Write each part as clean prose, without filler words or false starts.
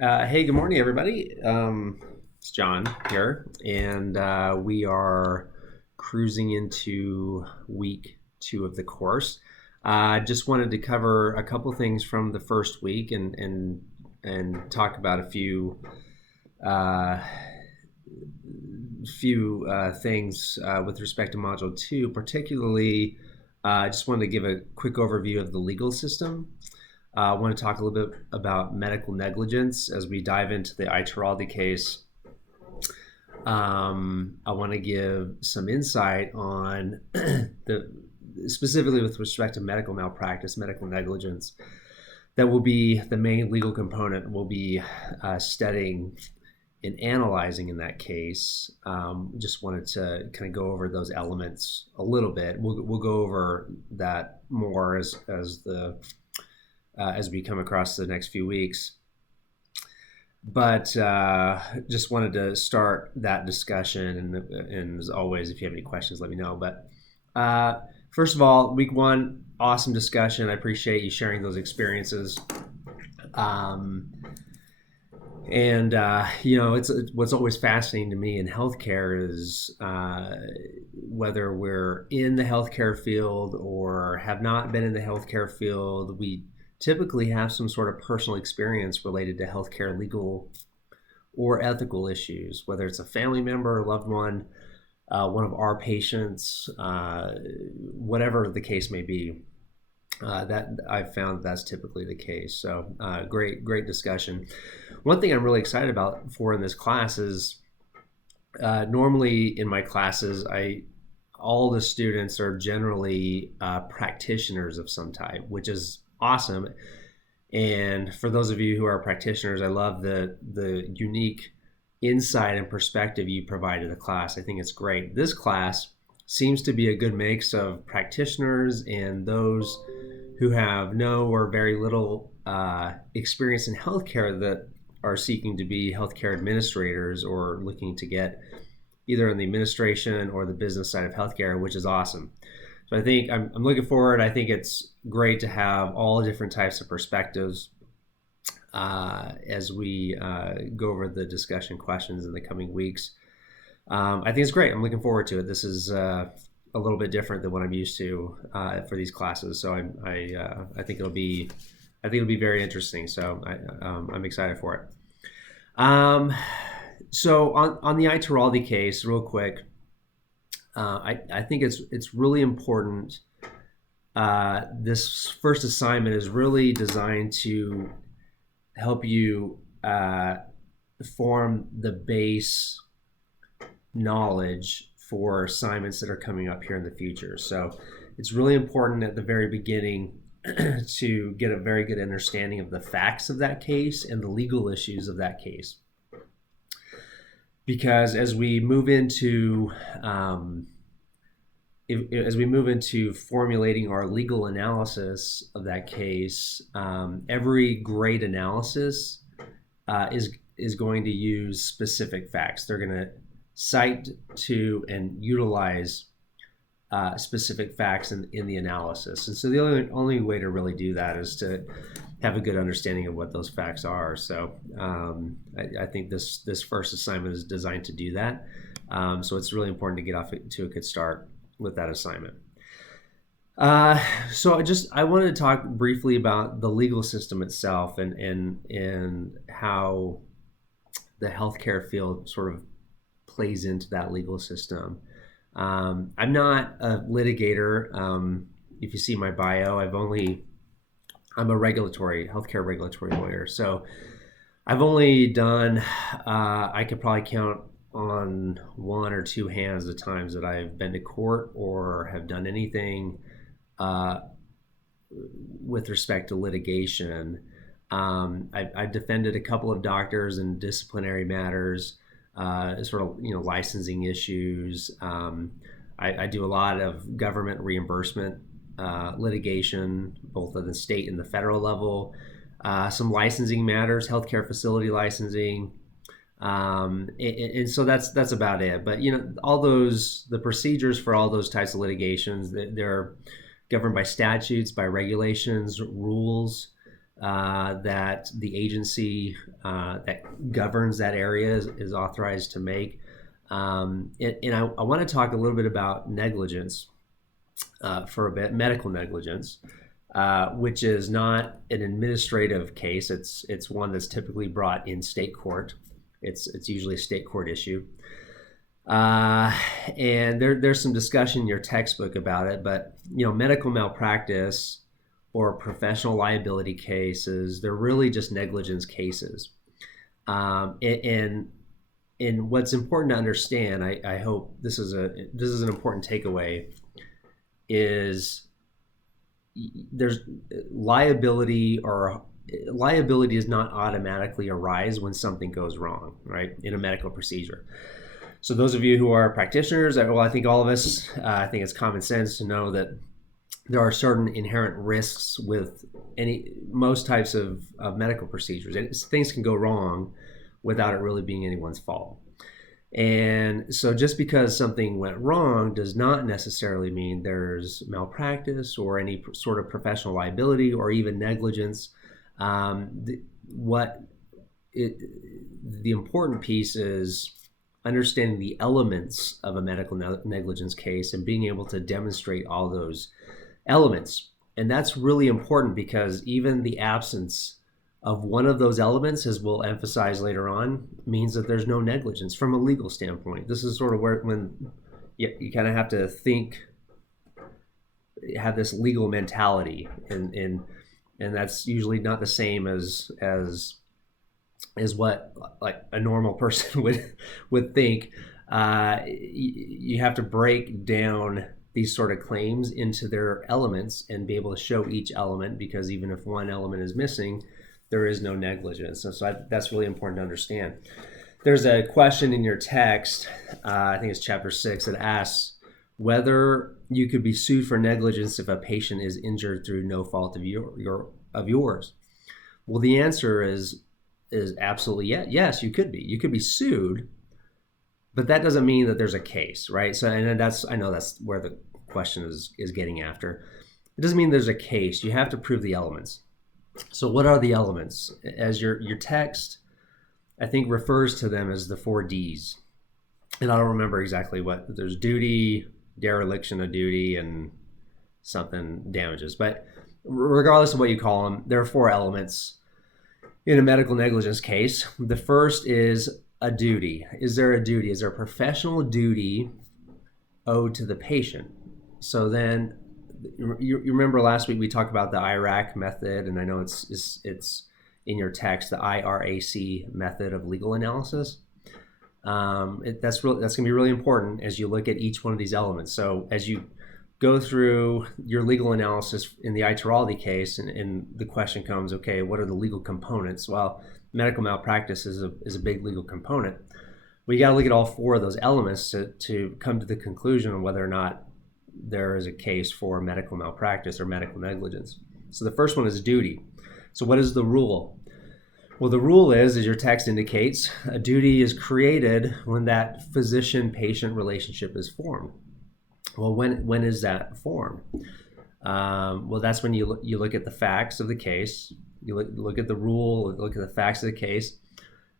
Hey, good morning, everybody. It's John here, and we are cruising into week two of the course. Just wanted to cover a couple things from the first week and talk about a uh, few things with respect to Module Two. Particularly, I just wanted to give a quick overview of the legal system. I want to talk a little bit about medical negligence as we dive into the Ituraldi case. I want to give some insight on the specifically with respect to medical malpractice, medical negligence. That will be the main legal component. We'll be studying and analyzing in that case. Just wanted to kind of go over those elements a little bit. We'll go over that more as we come across the next few weeks. But just wanted to start that discussion, and as always, if you have any questions, let me know. But first of all, week one, awesome discussion. I appreciate you sharing those experiences. Um, and it's what's always fascinating to me in healthcare is whether we're in the healthcare field or have not been in the healthcare field, we typically have some sort of personal experience related to healthcare legal or ethical issues, whether it's a family member or loved one of our patients, whatever the case may be. That I've found that's typically the case. So great discussion. One thing I'm really excited about for in this class is normally in my classes, all the students are generally practitioners of some type, which is awesome. And for those of you who are practitioners, I love the unique insight and perspective you provide to the class. I think it's great. This class seems to be a good mix of practitioners and those who have no or very little experience in healthcare that are seeking to be healthcare administrators or looking to get either in the administration or the business side of healthcare, which is awesome. So I think I'm looking forward. I think it's great to have all different types of perspectives as we go over the discussion questions in the coming weeks. I think it's great. I'm looking forward to it. This is a little bit different than what I'm used to for these classes. So I think it'll be very interesting. So I'm excited for it. So on the Ituraldi case, real quick, I think it's really important. This first assignment is really designed to help you form the base knowledge for assignments that are coming up here in the future. So it's really important at the very beginning to get a very good understanding of the facts of that case and the legal issues of that case. Because as we move into formulating our legal analysis of that case, every grade analysis is going to use specific facts. They're going to cite to and utilize specific facts in the analysis. And so the only way to really do that is to have a good understanding of what those facts are. So I think this first assignment is designed to do that. So it's really important to get off to a good start with that assignment. So I wanted to talk briefly about the legal system itself and how the healthcare field sort of plays into that legal system. I'm not a litigator. If you see my bio, I'm a healthcare regulatory lawyer. So I've only done, I could probably count on one or two hands the times that I've been to court or have done anything with respect to litigation. I've defended a couple of doctors in disciplinary matters, sort of licensing issues. I do a lot of government reimbursement litigation, both at the state and the federal level. Some licensing matters, healthcare facility licensing, and so that's about it. But the procedures for all those types of litigations, they're governed by statutes, by regulations, rules. that the agency that governs that area is authorized to make. And I want to talk a little bit about negligence for a bit, medical negligence, which is not an administrative case. It's one that's typically brought in state court. It's usually a state court issue. And there's some discussion in your textbook about it, but medical malpractice or professional liability cases, they're really just negligence cases. And what's important to understand, I hope this is an important takeaway, is there's liability does not automatically arise when something goes wrong, right, in a medical procedure. So those of you who are practitioners, well, I think all of us, I think it's common sense to know that there are certain inherent risks with most types of medical procedures. And things can go wrong without it really being anyone's fault. And so just because something went wrong does not necessarily mean there's malpractice or any sort of professional liability or even negligence. The important piece is understanding the elements of a medical negligence case and being able to demonstrate all those elements. And that's really important because even the absence of one of those elements, as we'll emphasize later on, means that there's no negligence from a legal standpoint. This is sort of when you kind of have to have this legal mentality, and that's usually not the same as what like a normal person would think. You have to break down these sort of claims into their elements and be able to show each element, because even if one element is missing, there is no negligence. So that's really important to understand. There's a question in your text, I think it's chapter 6, that asks whether you could be sued for negligence if a patient is injured through no fault of yours. Well, the answer is absolutely yes, you could be. You could be sued, but that doesn't mean that there's a case, right? So, and I know that's where the question is getting after. It doesn't mean there's a case. You have to prove the elements. So what are the elements? As your text, I think, refers to them as the 4 Ds. And I don't remember exactly what. There's duty, dereliction of duty, and something damages. But regardless of what you call them, there are 4 elements in a medical negligence case. The first is a duty. Is there a duty? Is there a professional duty owed to the patient? So then, you remember last week we talked about the IRAC method, and I know it's in your text, the IRAC method of legal analysis. That's going to be really important as you look at each one of these elements. So as you go through your legal analysis in the iTerality case, and the question comes, okay, what are the legal components? Well, medical malpractice is a big legal component. We got to look at all 4 of those elements to come to the conclusion on whether or not there is a case for medical malpractice or medical negligence. So the first one is duty. So what is the rule? Well, the rule is, as your text indicates, a duty is created when that physician-patient relationship is formed. Well, when is that formed? Well, that's when you look at the facts of the case. You look at the rule, look at the facts of the case,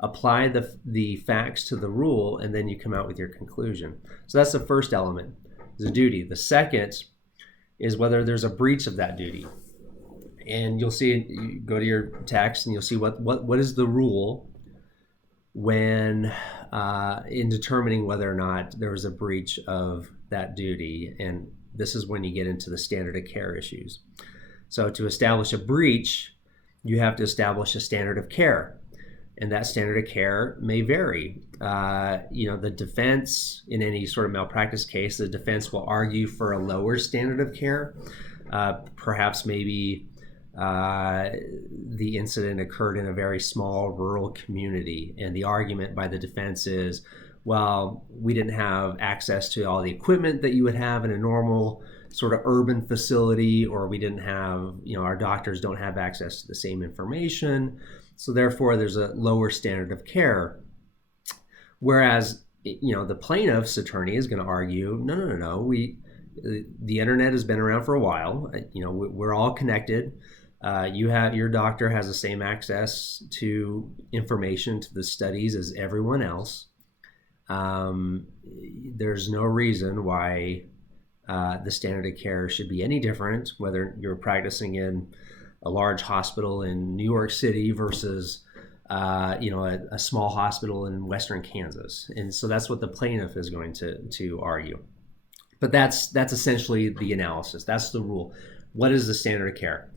apply the facts to the rule, and then you come out with your conclusion. So that's the first element, is a duty. The second is whether there's a breach of that duty. And you'll see, you go to your text and you'll see what is the rule when in determining whether or not there was a breach of that duty. And this is when you get into the standard of care issues. So to establish a breach, you have to establish a standard of care. And that standard of care may vary. The defense in any sort of malpractice case, the defense will argue for a lower standard of care. Perhaps maybe the incident occurred in a very small rural community, and the argument by the defense is, well, we didn't have access to all the equipment that you would have in a normal sort of urban facility, or we didn't have, our doctors don't have access to the same information. So therefore, there's a lower standard of care. Whereas, the plaintiff's attorney is going to argue, no. The internet has been around for a while. We're all connected. Your doctor has the same access to information, to the studies, as everyone else. There's no reason why the standard of care should be any different, whether you're practicing in a large hospital in New York City versus a small hospital in Western Kansas. And so that's what the plaintiff is going to argue. But that's essentially the analysis. That's the rule. What is the standard of care?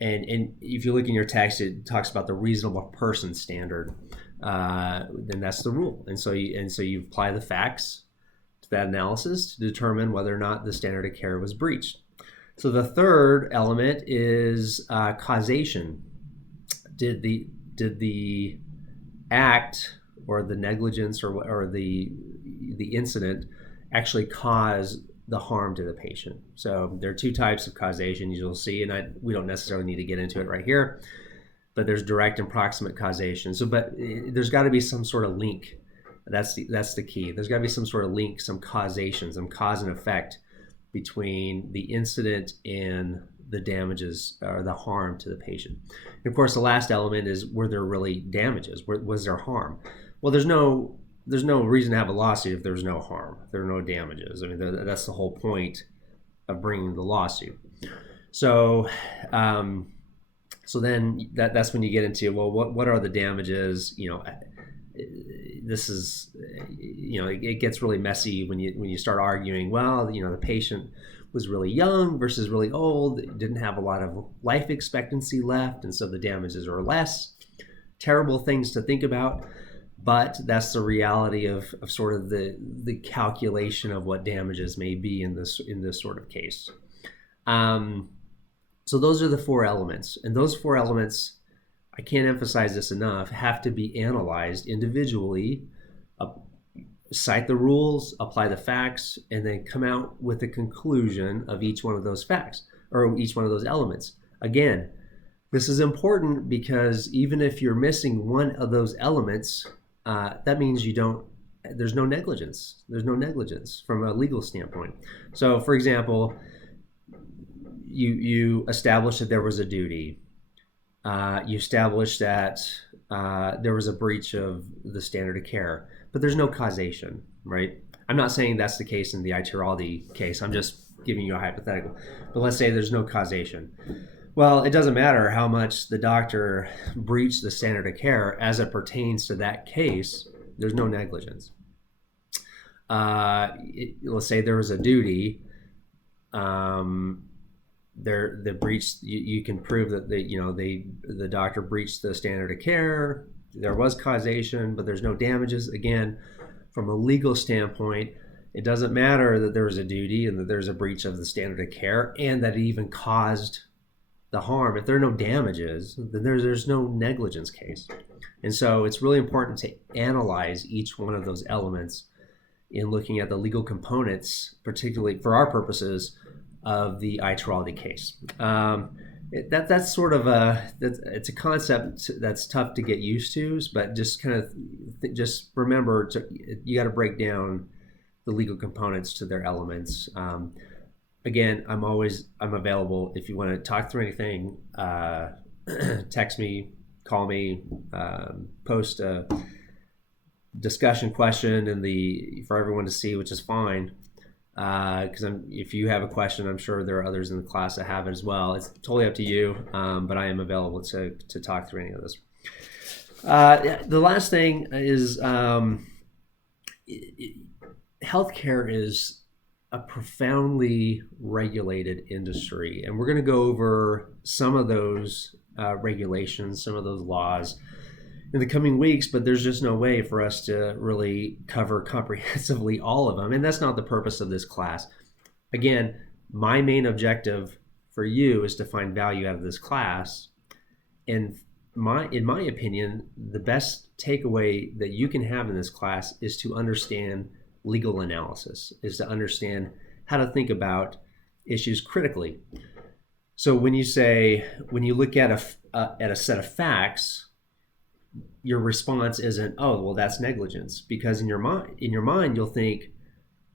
And if you look in your text, it talks about the reasonable person standard. Then that's the rule. And so you apply the facts to that analysis to determine whether or not the standard of care was breached. So the third element is causation. Did the act or the negligence or the incident actually cause the harm to the patient? So there are two types of causation you'll see, and we don't necessarily need to get into it right here, but there's direct and proximate causation. But there's got to be some sort of link. That's the key. There's got to be some sort of link, some causation, some cause and effect between the incident and the damages or the harm to the patient. And of course, the last element is, were there really damages? Was there harm? Well, there's no reason to have a lawsuit if there's no harm, if there are no damages. I mean, that's the whole point of bringing the lawsuit. So, so then that's when you get into, well, what are the damages? This is, it gets really messy when you start arguing. Well, the patient was really young versus really old, didn't have a lot of life expectancy left, and so the damages are less. Terrible things to think about, but that's the reality of sort of the calculation of what damages may be in this sort of case. So those are the four elements, and those four elements, I can't emphasize this enough, have to be analyzed individually, cite the rules, apply the facts, and then come out with a conclusion of each one of those facts or each one of those elements. Again, this is important because even if you're missing one of those elements, that means there's no negligence. There's no negligence from a legal standpoint. So, for example, you established that there was a duty. You established that there was a breach of the standard of care, but there's no causation, right? I'm not saying that's the case in the Itiraldi case. I'm just giving you a hypothetical. But let's say there's no causation. Well, it doesn't matter how much the doctor breached the standard of care as it pertains to that case. There's no negligence. Let's say there was a duty. The breach, you can prove that the doctor breached the standard of care. There was causation, but there's no damages. Again, from a legal standpoint, it doesn't matter that there was a duty and that there's a breach of the standard of care and that it even caused the harm. If there are no damages, then there's no negligence case. And so it's really important to analyze each one of those elements in looking at the legal components, particularly for our purposes, of the Itiraldi case. That's sort of it's a concept that's tough to get used to, but just kind of just remember you got to break down the legal components to their elements. Again, I'm available if you want to talk through anything. Text me, call me, post a discussion question for everyone to see, which is fine. Because if you have a question, I'm sure there are others in the class that have it as well. It's totally up to you, but I am available to talk through any of this. The last thing is healthcare is a profoundly regulated industry, and we're going to go over some of those regulations, some of those laws in the coming weeks, but there's just no way for us to really cover comprehensively all of them, and that's not the purpose of this class. Again, my main objective for you is to find value out of this class, and in my opinion, the best takeaway that you can have in this class is to understand legal analysis, is to understand how to think about issues critically. So when you look at a set of facts, your response isn't, oh, well, that's negligence, because in your mind you'll think,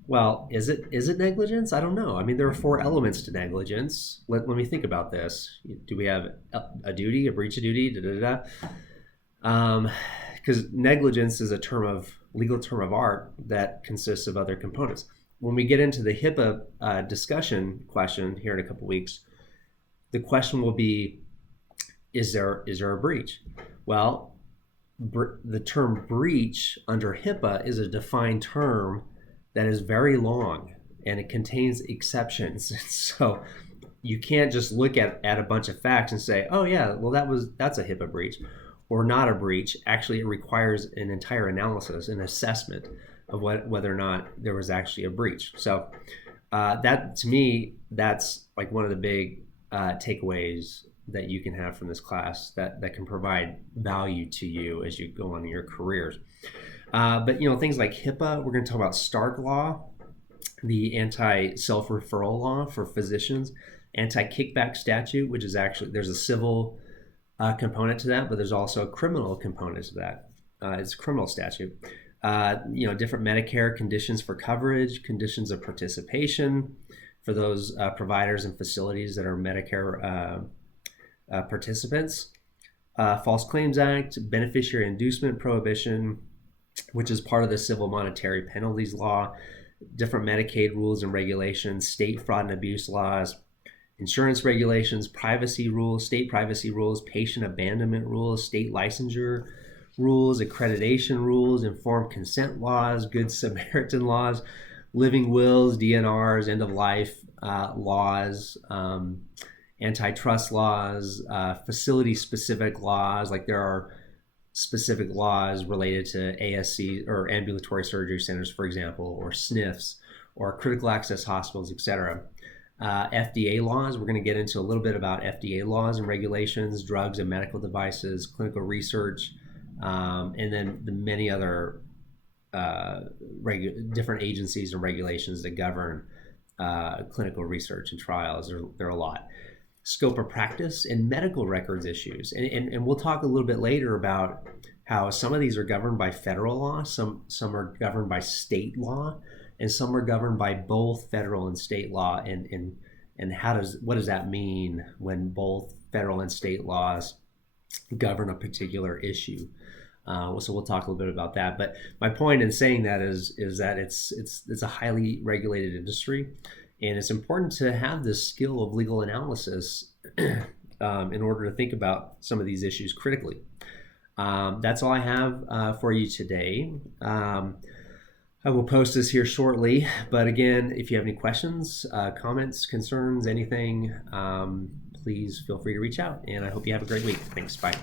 Well, is it negligence? I don't know. I mean, there are four elements to negligence. Let me think about this. Do we have a duty, a breach of duty? Da, da, da, da. Because negligence is a legal term of art that consists of other components. When we get into the HIPAA discussion question here in a couple weeks, the question will be, is there a breach? Well, the term breach under HIPAA is a defined term that is very long and it contains exceptions. So you can't just look at a bunch of facts and say, oh yeah, well that's a HIPAA breach or not a breach. Actually, it requires an entire analysis, an assessment of whether or not there was actually a breach. So that to me, that's like one of the big takeaways that you can have from this class that can provide value to you as you go on in your careers. But things like HIPAA, we're going to talk about Stark Law, the anti-self-referral law for physicians, anti-kickback statute, which is actually, there's a civil component to that, but there's also a criminal component to that. It's a criminal statute. Different Medicare conditions for coverage, conditions of participation for those providers and facilities that are Medicare participants. False Claims Act, beneficiary inducement prohibition, which is part of the civil monetary penalties law, different Medicaid rules and regulations, state fraud and abuse laws, insurance regulations, privacy rules, state privacy rules, patient abandonment rules, state licensure rules, accreditation rules, informed consent laws, Good Samaritan laws, living wills, DNRs, end of life laws, antitrust laws, facility specific laws. Like there are specific laws related to ASC or ambulatory surgery centers, for example, or SNFs, or critical access hospitals, etc. FDA laws, we're going to get into a little bit about FDA laws and regulations, drugs and medical devices, clinical research, and then the many other different agencies and regulations that govern clinical research and trials. There are a lot. Scope of practice and medical records issues. And we'll talk a little bit later about how some of these are governed by federal law, some are governed by state law, and some are governed by both federal and state law. And what does that mean when both federal and state laws govern a particular issue? So we'll talk a little bit about that. But my point in saying that is that it's a highly regulated industry. And it's important to have this skill of legal analysis in order to think about some of these issues critically. That's all I have for you today. I will post this here shortly. But again, if you have any questions, comments, concerns, anything, please feel free to reach out. And I hope you have a great week. Thanks. Bye.